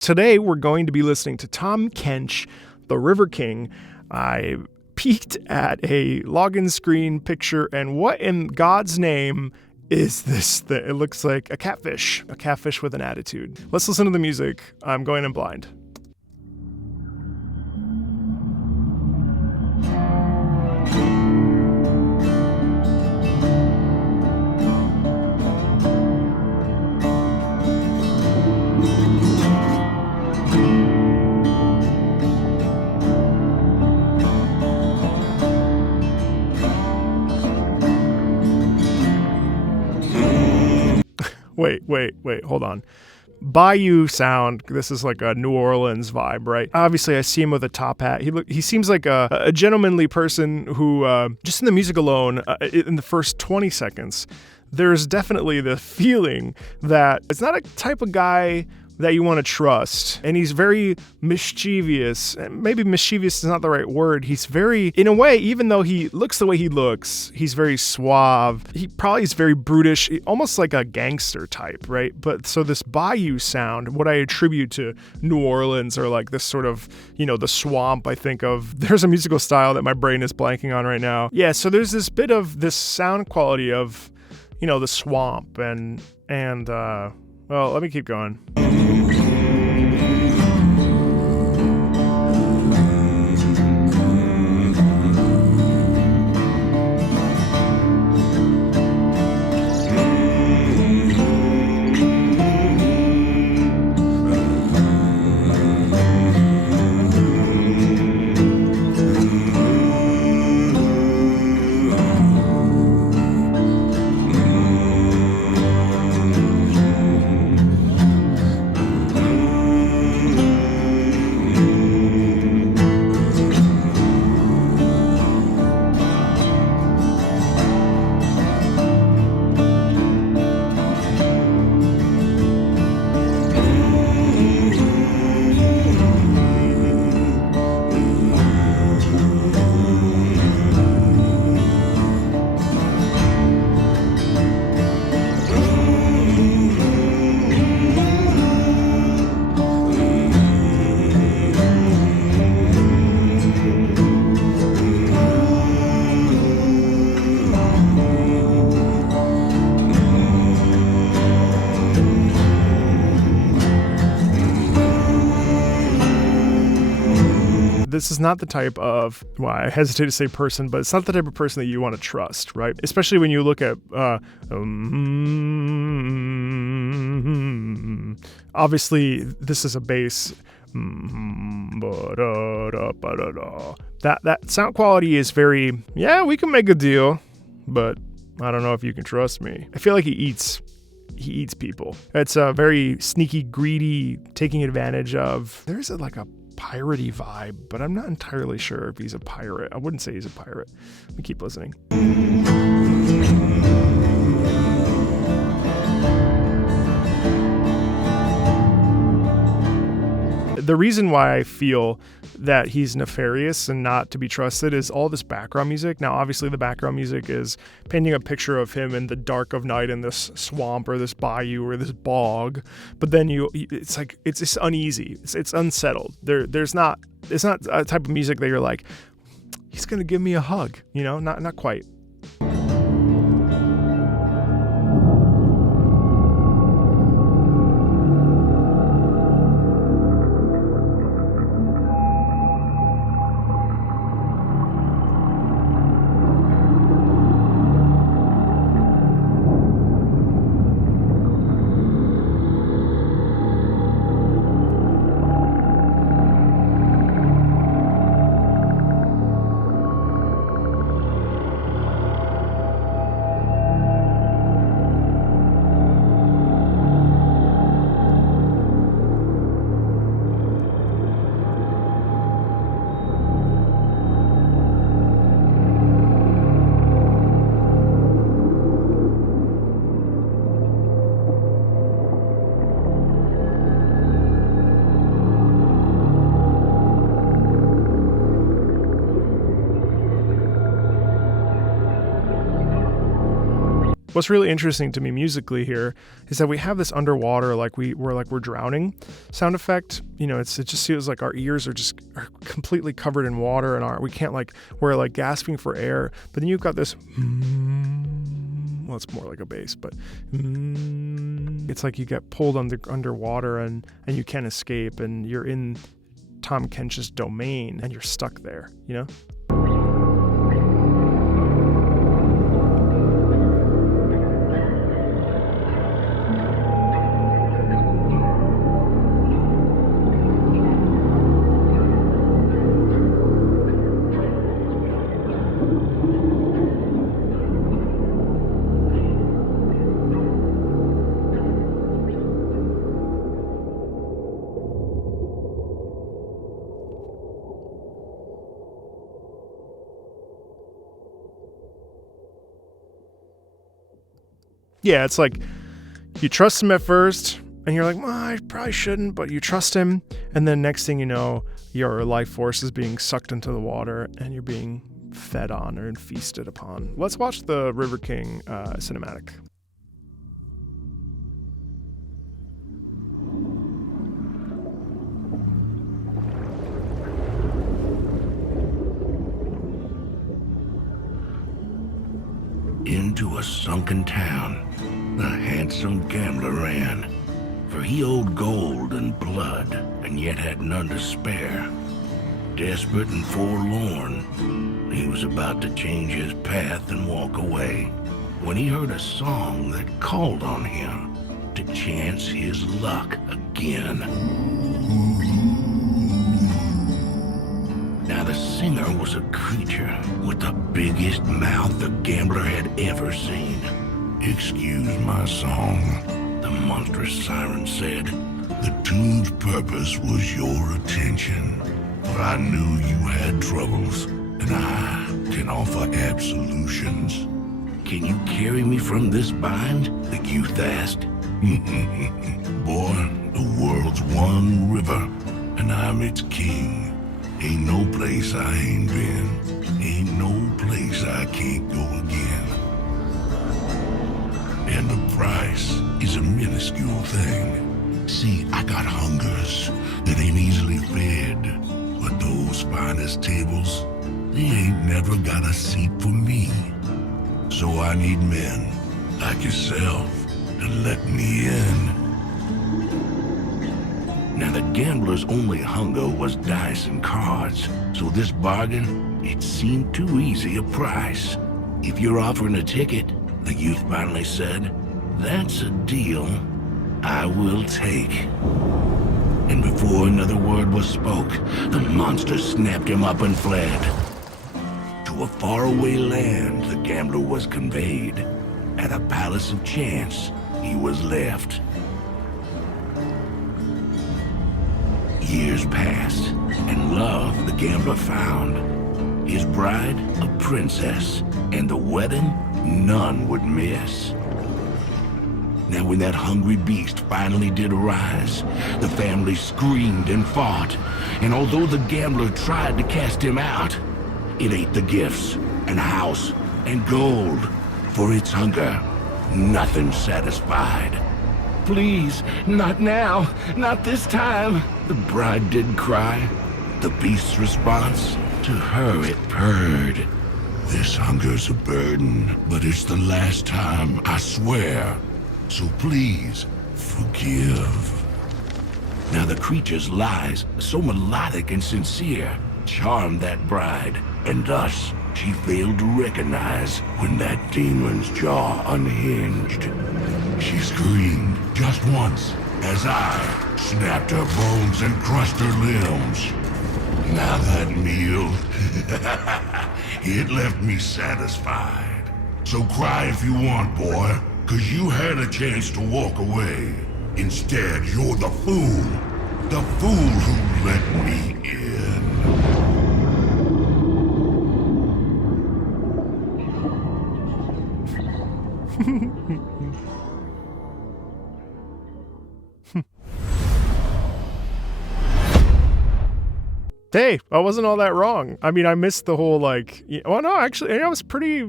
Today, we're going to be listening to Tahm Kench, the River King. I peeked at a login screen picture, and what in God's name is this thing? It looks like a catfish with an attitude. Let's listen to the music. I'm going in blind. Wait, hold on. Bayou sound, this is like a New Orleans vibe, right? Obviously, I see him with a top hat. He seems like a gentlemanly person who, just in the music alone, in the first 20 seconds, there's definitely the feeling that it's not a type of guy that you want to trust. And he's very mischievous. Maybe mischievous is not the right word. He's very, in a way, even though he looks the way he looks, he's very suave. He probably is very brutish, almost like a gangster type, right? But so this Bayou sound, what I attribute to New Orleans, or like this sort of, the swamp, I think of. There's a musical style that my brain is blanking on right now. Yeah, so there's this bit of this sound quality of, the swamp and well, let me keep going. This is not the type of, I hesitate to say person, but it's not the type of person that you want to trust, right? Especially when you look at, obviously this is a bass. That sound quality is very, we can make a deal, but I don't know if you can trust me. I feel like he eats people. It's a very sneaky, greedy, taking advantage of. There's like a piratey vibe, but I'm not entirely sure if he's a pirate. I wouldn't say he's a pirate. Let me keep listening. The reason why I feel that he's nefarious and not to be trusted is all this background music. Now, obviously, the background music is painting a picture of him in the dark of night in this swamp or this bayou or this bog. But then it's like it's just uneasy. It's unsettled. It's not a type of music that you're like, he's gonna give me a hug. Not quite. What's really interesting to me musically here is that we have this underwater, we're drowning sound effect. You know, it just feels like our ears are completely covered in water, and we can't we're like gasping for air. But then you've got this, well, it's more like a bass, but it's like you get pulled underwater and you can't escape, and you're in Tahm Kench's domain and you're stuck there, you know? Yeah, it's like you trust him at first, and you're like, well, I probably shouldn't, but you trust him, and then next thing you know, your life force is being sucked into the water, and you're being fed on or feasted upon. Let's watch the River King cinematic. Into a sunken town, the handsome gambler ran, for he owed gold and blood, and yet had none to spare. Desperate and forlorn, he was about to change his path and walk away, when he heard a song that called on him to chance his luck again. Now the singer was a creature with the biggest mouth the gambler had ever seen. "Excuse my song," the monstrous siren said. "The tune's purpose was your attention, for I knew you had troubles, and I can offer absolutions." "Can you carry me from this bind?" the youth asked. "Boy, the world's one river, and I'm its king. Ain't no place I ain't been, ain't no place I can't go again. And the price is a minuscule thing. See, I got hungers that ain't easily fed, but those finest tables, they ain't never got a seat for me. So I need men like yourself to let me in." Now the gambler's only hunger was dice and cards, so this bargain, it seemed too easy a price. "If you're offering a ticket," the youth finally said, "that's a deal I will take." And before another word was spoke, the monster snapped him up and fled. To a faraway land the gambler was conveyed. At a palace of chance he was left. Years passed, and love the gambler found. His bride, a princess, and the wedding none would miss. Now when that hungry beast finally did arise, the family screamed and fought, and although the gambler tried to cast him out, it ate the gifts and house and gold. For its hunger, nothing satisfied. "Please, not now, not this time," the bride did cry. The beast's response, to her it purred. "This hunger's a burden, but it's the last time, I swear. So please, forgive." Now the creature's lies, so melodic and sincere, charmed that bride, and thus she failed to recognize when that demon's jaw unhinged. She screamed just once as I snapped her bones and crushed her limbs. Now that meal, it left me satisfied. So cry if you want, boy, 'cause you had a chance to walk away. Instead, you're the fool who let me in. Hey, I wasn't all that wrong. I mean, I missed the whole well, no, actually, I was pretty.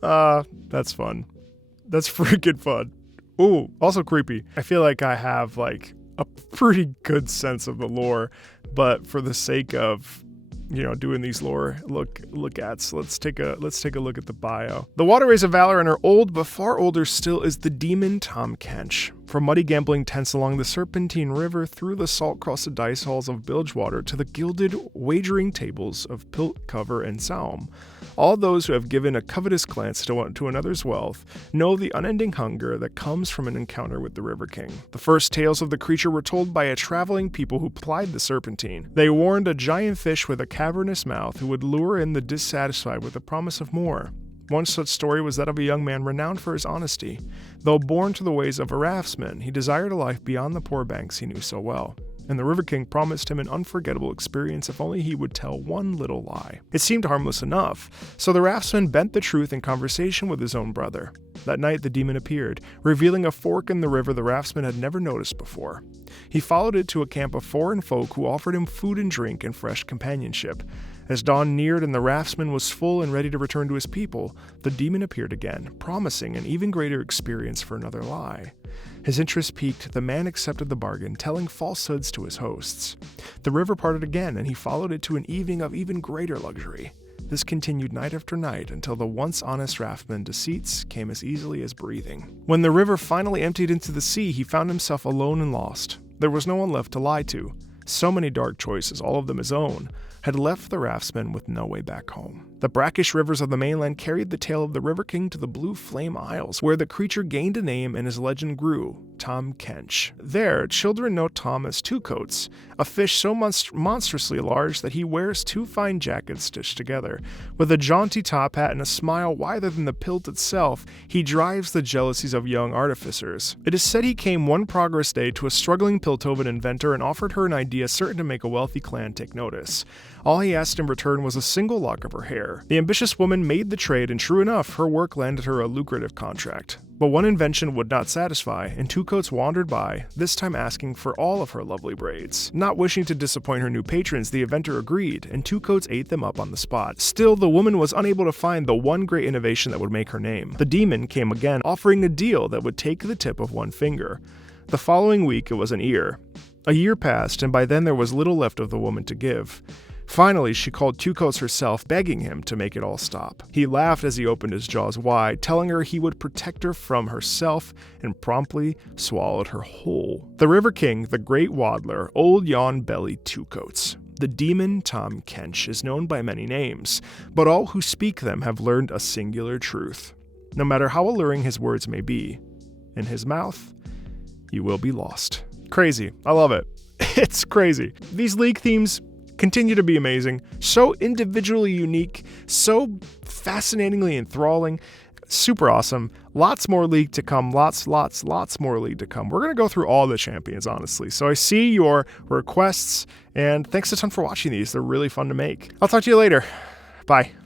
That's fun. That's freaking fun. Ooh, also creepy. I feel like I have like a pretty good sense of the lore, but for the sake of, doing these lore look-ats, let's take a look at the bio. The waterways of Valor and are old, but far older still is the demon Tahm Kench. From muddy gambling tents along the Serpentine River through the salt-crusted dice halls of Bilgewater to the gilded wagering tables of Piltcover and Tahm. All those who have given a covetous glance to another's wealth know the unending hunger that comes from an encounter with the River King. The first tales of the creature were told by a traveling people who plied the Serpentine. They warned a giant fish with a cavernous mouth who would lure in the dissatisfied with the promise of more. One such story was that of a young man renowned for his honesty. Though born to the ways of a raftsman, he desired a life beyond the poor banks he knew so well. And the River King promised him an unforgettable experience if only he would tell one little lie. It seemed harmless enough, so the raftsman bent the truth in conversation with his own brother. That night the demon appeared, revealing a fork in the river the raftsman had never noticed before. He followed it to a camp of foreign folk who offered him food and drink and fresh companionship. As dawn neared and the raftsman was full and ready to return to his people, the demon appeared again, promising an even greater experience for another lie. His interest piqued, the man accepted the bargain, telling falsehoods to his hosts. The river parted again, and he followed it to an evening of even greater luxury. This continued night after night until the once honest raftsman's deceits came as easily as breathing. When the river finally emptied into the sea, he found himself alone and lost. There was no one left to lie to. So many dark choices, all of them his own, had left the raftsman with no way back home. The brackish rivers of the mainland carried the tale of the River King to the Blue Flame Isles, where the creature gained a name and his legend grew, Tahm Kench. There, children know Tahm as Two Coats, a fish so monstrously large that he wears two fine jackets stitched together. With a jaunty top hat and a smile wider than the pilt itself, he drives the jealousies of young artificers. It is said he came one progress day to a struggling Piltovan inventor and offered her an idea certain to make a wealthy clan take notice. All he asked in return was a single lock of her hair. The ambitious woman made the trade, and true enough, her work landed her a lucrative contract. But one invention would not satisfy, and Two Coats wandered by, this time asking for all of her lovely braids. Not wishing to disappoint her new patrons, the inventor agreed, and Two Coats ate them up on the spot. Still, the woman was unable to find the one great innovation that would make her name. The demon came again, offering a deal that would take the tip of one finger. The following week, it was an ear. A year passed, and by then there was little left of the woman to give. Finally, she called Two Coats herself, begging him to make it all stop. He laughed as he opened his jaws wide, telling her he would protect her from herself, and promptly swallowed her whole. The River King, the Great Waddler, Old Yawn-Bellied Two Coats. The demon Tahm Kench is known by many names, but all who speak them have learned a singular truth. No matter how alluring his words may be, in his mouth, you will be lost. Crazy. I love it. It's crazy. These League themes continue to be amazing, so individually unique, so fascinatingly enthralling, super awesome. Lots more League to come, lots more League to come. We're going to go through all the champions, honestly. So I see your requests, and thanks a ton for watching these. They're really fun to make. I'll talk to you later. Bye.